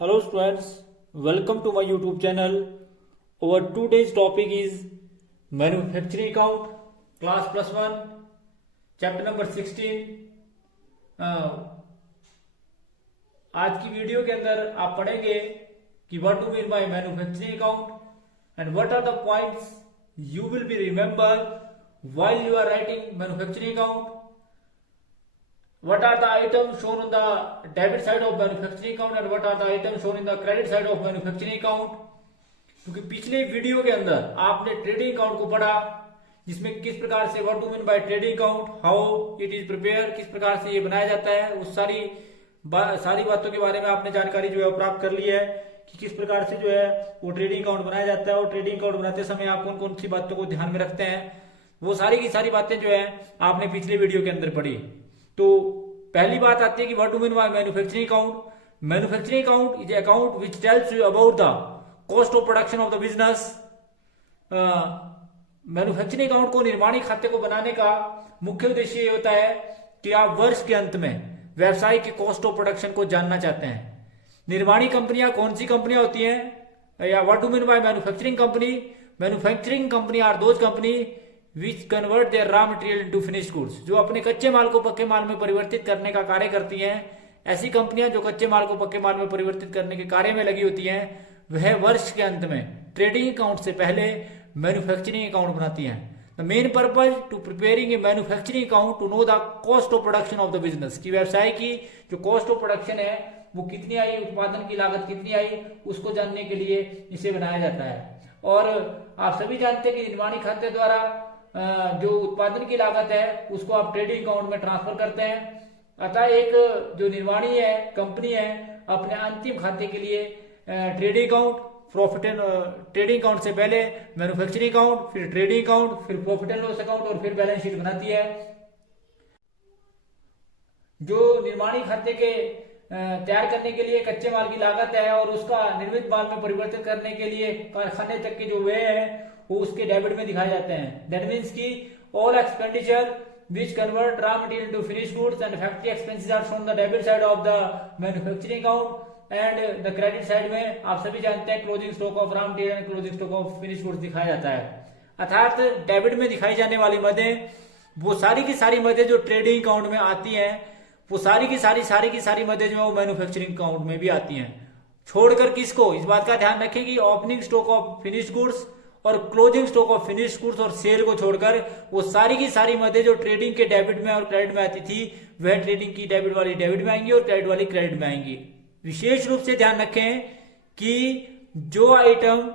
Hello students, welcome to my YouTube channel. Our today's topic is manufacturing account, class plus one, chapter number 16. आज की video के अंदर आप पढ़ेंगे कि what do mean by manufacturing account and what are the points you will be remember while you are writing manufacturing account. What are the items shown on the debit side of manufacturing account and what are the items shown in the credit side of manufacturing account. क्योंकि पिछले video के अंदर आपने trading account को पढ़ा जिसमें किस प्रकार से what do mean bye trading account, how it is prepare, किस प्रकार से ये बनाया जाता है, उस सारी बातों के बारे में आपने जानकारी जो है प्राप्त कर ली है कि किस प्रकार से जो है वो ट्रेडिंग अकाउंट बनाया जाता है और ट्रेडिंग अकाउंट बनाते समय आप कौन कौन सी बातों को ध्यान में रखते हैं, वो सारी की सारी बातें जो है आपने पिछले वीडियो के अंदर पढ़ी. तो पहली बात आती है कि what do mean by manufacturing account. Manufacturing account is account which tells you about the cost of production of the business. Manufacturing account को, निर्माणी खाते को बनाने का मुख्य उद्देश्य ये होता है कि आप वर्ष के अंत में व्यवसाय के कॉस्ट ऑफ प्रोडक्शन को जानना चाहते हैं. निर्माणी कंपनियां कौन सी कंपनियां होती हैं, या what do mean by manufacturing company. Manufacturing company are those company which convert their raw material into finished goods. जो अपने कच्चे माल को पक्के माल में परिवर्तित करने का कार्य करती हैं, ऐसी कंपनियां जो कच्चे माल को पक्के माल में परिवर्तित करने के कार्य में लगी होती हैं, वह वर्ष के अंत में ट्रेडिंग अकाउंट से पहले मैन्युफैक्चरिंग अकाउंट बनाती हैं. The main purpose to preparing a manufacturing account to know the cost of production of the business. की व्यवसाय की जो कॉस्ट ऑफ प्रोडक्शन है वो कितनी आई, उत्पादन की लागत कितनी आई, उसको जानने के लिए इसे बनाया जाता है. और आप सभी जानते हैं कि निर्माणी खाते द्वारा जो उत्पादन की लागत है उसको आप ट्रेडिंग अकाउंट में ट्रांसफर करते हैं. अतः एक जो निर्माणी है कंपनी है अपने अंतिम खाते के लिए trading account, profit and trading account से पहले मैन्युफैक्चरिंग अकाउंट, फिर ट्रेडिंग अकाउंट, फिर प्रॉफिट एंड लॉस अकाउंट और फिर बैलेंस शीट बनाती है. जो निर्माणी खाते के तैयार करने के लिए कच्चे माल की लागत है और उसका निर्मित माल में परिवर्तित करने के लिए कारखाने तक के जो व्यय है वो उसके डेबिट में दिखाए जाते हैं. दैट मीन्स की all expenditure which convert raw material into finished goods and factory expenses are shown the debit side of the manufacturing account and the credit side में आप सभी जानते हैं closing stock of raw material and closing stock of finished goods दिखाया जाता है. अर्थात debit में दिखाई जाने वाली मदें, वो सारी की सारी मदें जो ट्रेडिंग अकाउंट में आती हैं, वो सारी की सारी मदें जो है वो मैन्युफैक्चरिंग अकाउंट में भी आती हैं. छोड़कर किसको, इस बात का ध्यान रखें कि opening stock of finished goods और closing stock of finished goods और सेल को छोड़कर वो सारी की सारी मदें जो ट्रेडिंग के डेबिट में और क्रेडिट में आती थी वह ट्रेडिंग की डेबिट वाली डेबिट में आएंगी और क्रेडिट वाली क्रेडिट में आएंगी. विशेष रूप से ध्यान रखें कि जो आइटम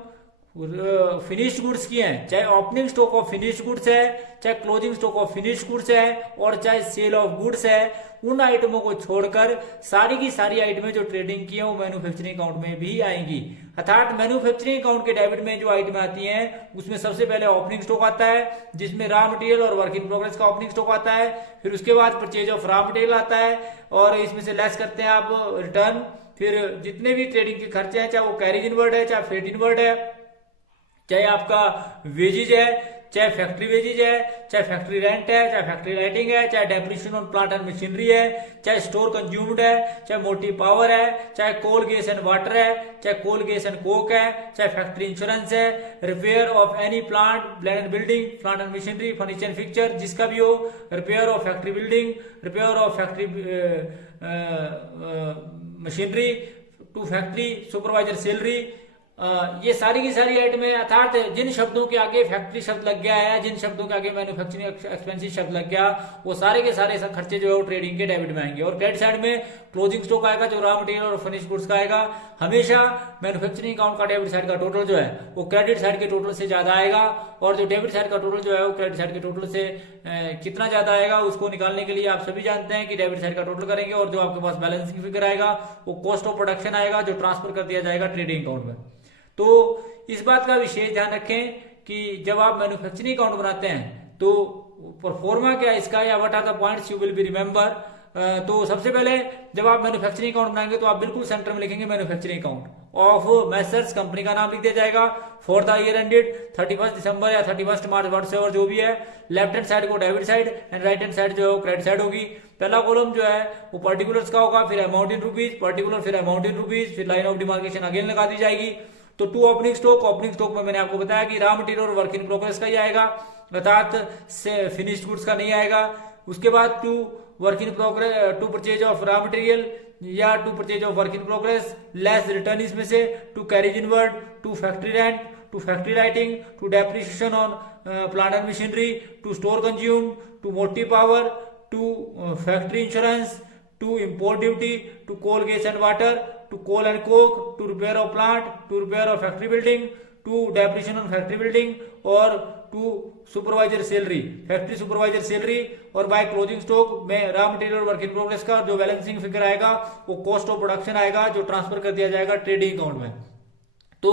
फिनिश्ड गुड्स की हैं, चाहे opening stock of finished goods है, चाहे closing stock of finished goods है और चाहे सेल ऑफ गुड्स है, उन आइटमों को छोड़कर सारी की सारी आइटमें जो ट्रेडिंग की हैं वो मैन्युफैक्चरिंग अकाउंट में भी आएंगी. अर्थात मैन्युफैक्चरिंग अकाउंट के डेबिट में जो आइटमें आती हैं उसमें सबसे पहले ओपनिंग स्टॉक आता है जिसमें रॉ मटेरियल और वर्क इन प्रोग्रेस का ओपनिंग स्टॉक आता है. फिर उसके बाद परचेज ऑफ रॉ मटेरियल आता है और इसमें से लेस करते हैं आप रिटर्न. फिर जितने भी ट्रेडिंग के खर्चे हैं, चाहे वो कैरिज इनवर्ड है, चाहे फ्रेट इनवर्ड है, चाहे आपका वेजेज है, चाहे फैक्ट्री वेजेज है, चाहे फैक्ट्री रेंट है, चाहे फैक्ट्री लाइटिंग है, चाहे depreciation on plant and machinery है, चाहे स्टोर कंज्यूम्ड है, चाहे मोटिव पावर है, चाहे कोल गैस एंड वाटर है, चाहे कोल गैस एंड कोक है, चाहे फैक्ट्री इंश्योरेंस है, repair of any plant, plant and building, plant and machinery, furniture and fixture जिसका भी हो, repair of factory building, repair of factory machinery to factory supervisor salary. ये सारी की सारी आइटमें, अर्थात जिन शब्दों के आगे फैक्ट्री शब्द लग गया है, जिन शब्दों के आगे मैन्युफैक्चरिंग एक्सपेंसिव शब्द लग गया, वो सारे के सारे खर्चे जो है वो ट्रेडिंग के डेबिट में आएंगे. और क्रेडिट साइड में क्लोजिंग स्टॉक आएगा जो रॉ मटेरियल और फिनिश्ड गुड्स का आएगा. हमेशा मैन्युफैक्चरिंग अकाउंट का डेबिट साइड का टोटल जो है वो क्रेडिट साइड के टोटल से ज्यादा आएगा और जो डेबिट साइड का टोटल जो है वो क्रेडिट साइड के टोटल से कितना ज्यादा आएगा उसको निकालने के लिए आप सभी जानते हैं कि डेबिट साइड का टोटल करेंगे और जो आपके पास बैलेंसिंग फिगर आएगा वो कॉस्ट ऑफ प्रोडक्शन आएगा जो ट्रांसफर कर दिया जाएगा ट्रेडिंग अकाउंट में. तो इस बात का विशेष ध्यान रखें कि जब आप मैन्युफैक्चरिंग अकाउंट बनाते हैं तो परफॉर्मा क्या इसका, या what are the points you will be remember. तो सबसे पहले जब आप मैन्युफैक्चरिंग अकाउंट बनाएंगे तो आप बिल्कुल सेंटर में लिखेंगे manufacturing account of Messrs, company का नाम लिख दिया जाएगा फॉर द ईयर एंडेड 31 दिसंबर या 31 मार्च, वर्ष और जो भी है. लेफ्ट हैंड साइड को debit side and right hand side जो है क्रेडिट साइड होगी. पहला कॉलम जो है वो पर्टिकुलर्स का होगा, फिर अमाउंट इन रुपीज, पर्टिकुलर, फिर अमाउंट इन रुपीज, फिर लाइन ऑफ डिमार्केशन अगेन लगा दी जाएगी। तो टू ओपनिंग स्टॉक में मैंने आपको बताया कि रॉ मटेरियल और वर्क इन प्रोग्रेस का ही आएगा, अर्थात फिनिश्ड गुड्स का नहीं आएगा। उसके बाद to work in progress, to purchase of raw material या to purchase of work in progress less return, इसमें से to carriage inward, to factory rent, to factory lighting, to depreciation on plant and machinery, to store consume, to motive power, to factory insurance, to import duty, to coal gas and water, to coal and coke, to repair of plant, to repair of factory building, to depreciation on factory building और to supervisor salary, factory supervisor salary. और by closing stock में raw material work in progress का जो balancing figure आएगा वो cost of production आएगा, जो transfer कर दिया जाएगा ट्रेडिंग अकाउंट में। तो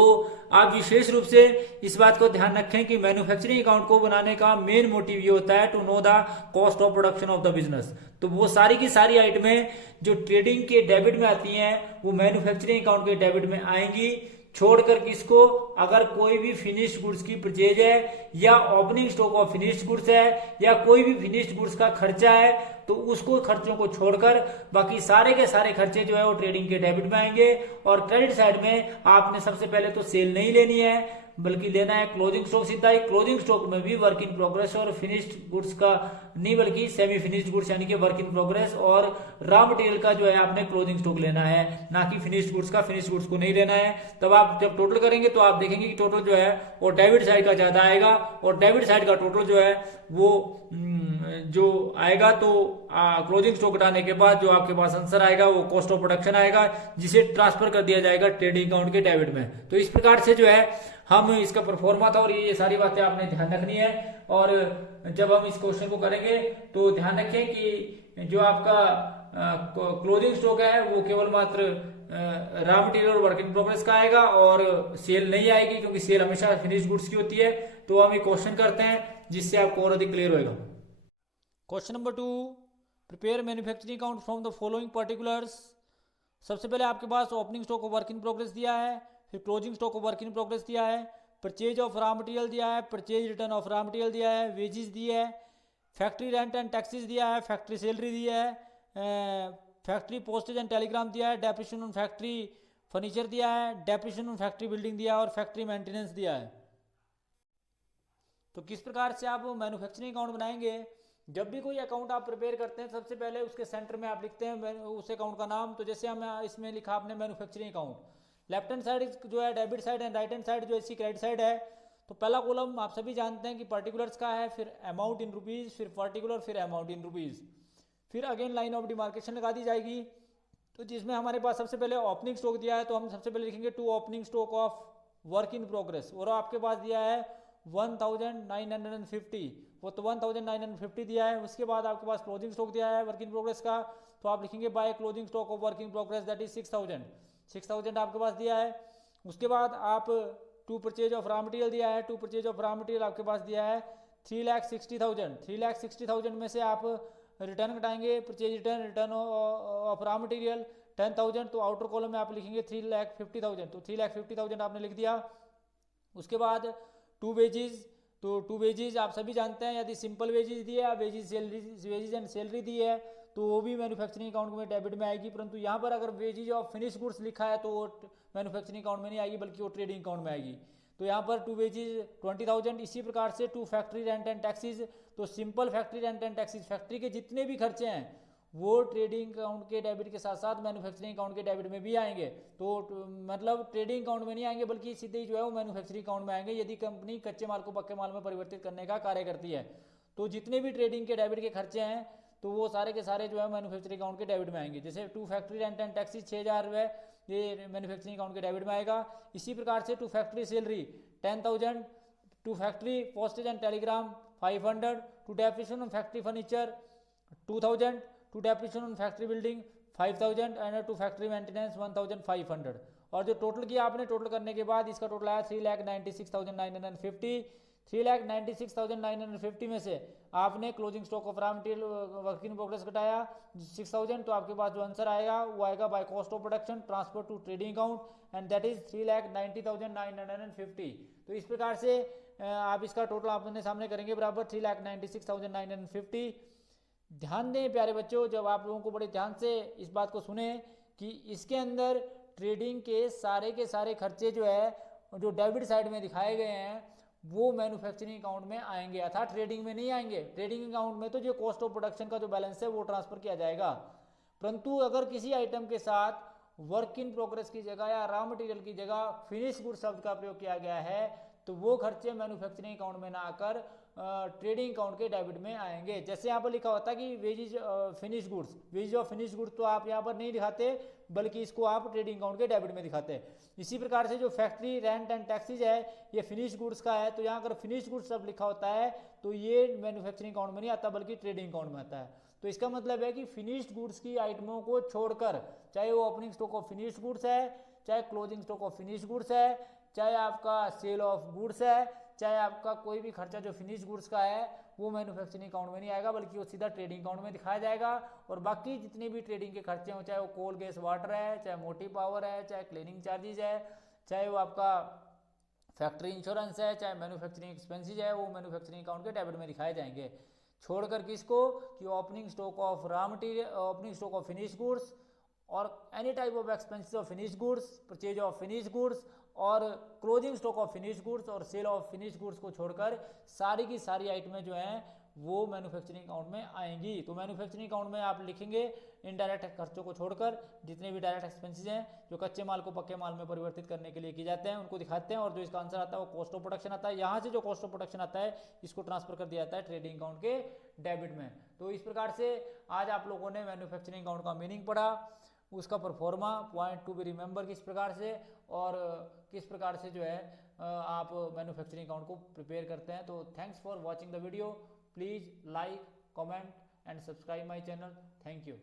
आप विशेष रूप से इस बात को ध्यान रखें कि मैन्युफैक्चरिंग अकाउंट को बनाने का मेन मोटिव ये होता है to know the cost of production of the business. तो वो सारी की सारी आइटमें जो ट्रेडिंग के डेबिट में आती हैं वो मैन्युफैक्चरिंग अकाउंट के डेबिट में आएंगी, छोड़कर किसको, अगर कोई भी फिनिश्ड गुड्स की परचेज है या opening stock of finished goods है या कोई भी फिनिश्ड गुड्स का खर्चा है तो उसको खर्चों को छोड़कर बाकी सारे के सारे खर्चे जो है वो ट्रेडिंग के डेबिट में आएंगे। और क्रेडिट साइड में आपने सबसे पहले तो सेल नहीं लेनी है बल्कि लेना है क्लोजिंग स्टॉक सीधा ही। क्लोजिंग स्टॉक में भी वर्क इन प्रोग्रेस और फिनिश्ड गुड्स का नहीं बल्कि सेमी फिनिश्ड गुड्स यानी कि वर्क इन प्रोग्रेस और रॉ मटेरियल का जो है आपने क्लोजिंग स्टॉक लेना है, ना कि फिनिश्ड गुड्स का। फिनिश्ड गुड्स को नहीं लेना है। तब आप जब टोटल करेंगे तो आप देखेंगे कि टोटल जो है वो डेबिट साइड का ज्यादा आएगा और डेबिट साइड का टोटल जो है वो जो आएगा तो क्लोजिंग स्टॉक हटाने के बाद जो आपके पास आंसर आएगा वो कॉस्ट ऑफ प्रोडक्शन आएगा, जिसे ट्रांसफर कर दिया जाएगा ट्रेडिंग अकाउंट के डेबिट में। तो इस प्रकार से जो है हम इसका परफॉर्मा था और ये सारी बातें आपने ध्यान रखनी है। और जब हम इस क्वेश्चन को करेंगे तो ध्यान रखें कि जो आपका क्लोजिंग स्टॉक है वो केवल मात्र रॉ मटेरियल और वर्क इन प्रोग्रेस का आएगा और सेल नहीं आएगी, क्योंकि सेल हमेशा फिनिश्ड गुड्स की होती है। तो हम एक क्वेश्चन करते हैं जिससे आपको और अधिक क्लियर होगा। Question number 2, prepare manufacturing account from the following particulars. सबसे पहले आपके पास opening stock of work in progress दिया है, फिर closing stock of work in progress दिया है, परचेज ऑफ रॉ मटेरियल दिया है, purchase return of raw material दिया है, वेजेस दिए है, फैक्ट्री रेंट एंड टैक्सेस दिया है, फैक्ट्री सैलरी दिया है, फैक्ट्री पोस्टेज एंड टेलीग्राम दिया है, डेप्रिसिएशन ऑन फैक्ट्री फर्नीचर दिया है, डेप्रिसिएशन ऑन फैक्ट्री बिल्डिंग दिया है और फैक्ट्री मेंटेनेंस दिया है। तो किस प्रकार से आप मैन्युफैक्चरिंग अकाउंट बनाएंगे? जब भी कोई अकाउंट आप प्रिपेयर करते हैं सबसे पहले उसके सेंटर में आप लिखते हैं उस अकाउंट का नाम। तो जैसे हम इसमें लिखा आपने manufacturing account, left hand side जो है debit side and right hand side जो इसकी क्रेडिट साइड है। तो पहला कॉलम आप सभी जानते हैं कि पर्टिकुलर्स का है, फिर अमाउंट इन रुपीज, फिर पर्टिकुलर, फिर अमाउंट इन रुपीज, फिर अगेन लाइन ऑफ डिमार्केशन लगा दी जाएगी। तो जिसमें हमारे पास सबसे पहले ओपनिंग स्टॉक दिया है तो हम सबसे पहले लिखेंगे to opening stock of work in progress और आपके पास दिया है 1950, वो तो 1950 दिया है। उसके बाद आपके पास क्लोजिंग स्टॉक दिया है वर्क इन प्रोग्रेस का, तो आप लिखेंगे by closing stock of work in progress that is 6000 आपके पास दिया है। उसके बाद आप to purchase of raw material दिया है, to purchase of raw material आपके पास दिया है 3,60,000 में से आप रिटर्न घटाएंगे, purchase return, return of raw material 10,000, तो आउटर कॉलम में आप लिखेंगे 3,50,000, तो 3,50,000 आपने लिख दिया। उसके बाद टू वेजेस, तो टू वेजेस आप सभी जानते हैं यदि सिंपल वेजेस दिए या वेजेस एंड सैलरी दी है तो वो भी मैन्युफैक्चरिंग अकाउंट में डेबिट में आएगी। परंतु यहाँ पर अगर वेजेज ऑफ फिनिश गुड्स लिखा है तो वो मैन्युफैक्चरिंग अकाउंट में नहीं आएगी बल्कि वो ट्रेडिंग अकाउंट में आएगी। तो यहाँ पर टू वेजेज 20,000। इसी प्रकार से to factory rent and taxes, तो simple factory rent and taxes, factory के जितने भी खर्चे हैं वो ट्रेडिंग अकाउंट के डेबिट के साथ साथ मैन्युफैक्चरिंग अकाउंट के डेबिट में भी आएंगे। तो मतलब ट्रेडिंग अकाउंट में नहीं आएंगे बल्कि सीधे ही जो है वो मैन्युफैक्चरिंग अकाउंट में आएंगे यदि कंपनी कच्चे माल को पक्के माल में परिवर्तित करने का कार्य करती है। तो जितने भी ट्रेडिंग के डेबिट के खर्चे हैं तो वो सारे के सारे जो है मैन्युफैक्चरिंग अकाउंट के डेबिट में आएंगे। जैसे to factory rent and taxes 6,000 रुपये ये मैन्युफैक्चरिंग अकाउंट के डेबिट में आएगा। इसी प्रकार से to factory salary 10,000, to factory postage and telegram 500, to depreciation on factory furniture 2,000, to depreciation on factory building 5,000 and to factory maintenance 1,500। और जो टोटल किया आपने, टोटल करने के बाद इसका टोटल आया 3,96,950। 3,96,950 में से आपने closing stock of raw material work in progress घटाया 6,000, तो आपके पास जो आंसर आएगा वो आएगा by cost of production transfer to trading account and that is 3,90,950। तो इस प्रकार से आप इसका टोटल आपने सामने करेंगे बराबर 3,96,950 ध्यान दें प्यारे बच्चों, जब आप लोगों को बड़े ध्यान से इस बात को सुने कि इसके अंदर ट्रेडिंग के सारे खर्चे जो है, जो डेबिट साइड में दिखाए गए हैं, वो मैन्युफैक्चरिंग अकाउंट में आएंगे, अर्थात ट्रेडिंग में नहीं आएंगे। ट्रेडिंग अकाउंट में तो जो कॉस्ट ऑफ प्रोडक्शन का जो बैलेंस है वो ट्रांसफर किया जाएगा। परंतु अगर किसी आइटम के साथ वर्क इन प्रोग्रेस की जगह या रॉ मटेरियल की जगह फिनिश गुड शब्द का प्रयोग किया गया है, तो वो खर्चे मैन्युफैक्चरिंग अकाउंट में ना आकर ट्रेडिंग अकाउंट के डेबिट में आएंगे। जैसे यहाँ पर लिखा होता है कि wages finish goods, wages of finish goods तो आप यहाँ पर नहीं दिखाते, बल्कि इसको आप ट्रेडिंग अकाउंट के डेबिट में दिखाते हैं। इसी प्रकार से जो फैक्ट्री रेंट एंड टैक्सेज है, ये फिनिश गुड्स का है, तो यहाँ अगर फिनिश गुड्स सब लिखा होता है तो ये मैन्युफैक्चरिंग अकाउंट में नहीं आता, बल्कि ट्रेडिंग अकाउंट में आता है। तो इसका मतलब है कि फिनिश्ड गुड्स की आइटमों को छोड़कर, चाहे वो opening stock of finished goods है, चाहे closing stock of finished goods है, चाहे आपका सेल ऑफ गुड्स है, चाहे आपका कोई भी खर्चा जो फिनिश गुड्स का है, वो मैन्युफैक्चरिंग अकाउंट में नहीं आएगा, बल्कि वो सीधा ट्रेडिंग अकाउंट में दिखाया जाएगा। और बाकी जितने भी ट्रेडिंग के खर्चे हो, चाहे वो कोल गैस वाटर है, चाहे मोटी पावर है, चाहे क्लीनिंग चार्जेज है, चाहे वो आपका फैक्ट्री इंश्योरेंस है, चाहे मैन्युफैक्चरिंग एक्सपेंसेज है, वो मैन्युफैक्चरिंग अकाउंट के डेबिट में दिखाए जाएंगे। छोड़कर किसको, कि opening stock of raw material, opening stock of finish goods, और any type of expenses of finish goods, purchase of finish goods, और closing stock of finish goods और सेल ऑफ फिनिश गुड्स को छोड़कर सारी की सारी आइटमें जो हैं वो मैन्युफैक्चरिंग अकाउंट में आएंगी। तो मैन्युफैक्चरिंग अकाउंट में आप लिखेंगे इनडायरेक्ट खर्चों को छोड़कर जितने भी डायरेक्ट एक्सपेंसेस हैं जो कच्चे माल को पक्के माल में परिवर्तित करने के लिए किए जाते हैं, उनको दिखाते हैं। और जो इसका आंसर आता है वो कॉस्ट ऑफ प्रोडक्शन आता है। यहाँ से जो कॉस्ट ऑफ प्रोडक्शन आता है इसको ट्रांसफर कर दिया जाता है ट्रेडिंग अकाउंट के डेबिट में। तो इस प्रकार से आज आप लोगों ने मैन्युफैक्चरिंग अकाउंट का मीनिंग पढ़ा, उसका pro forma, point to be remember किस प्रकार से, और किस प्रकार से जो है आप मैन्युफैक्चरिंग अकाउंट को प्रिपेयर करते हैं। तो thanks for watching the video. Please like, comment and subscribe my channel. Thank you.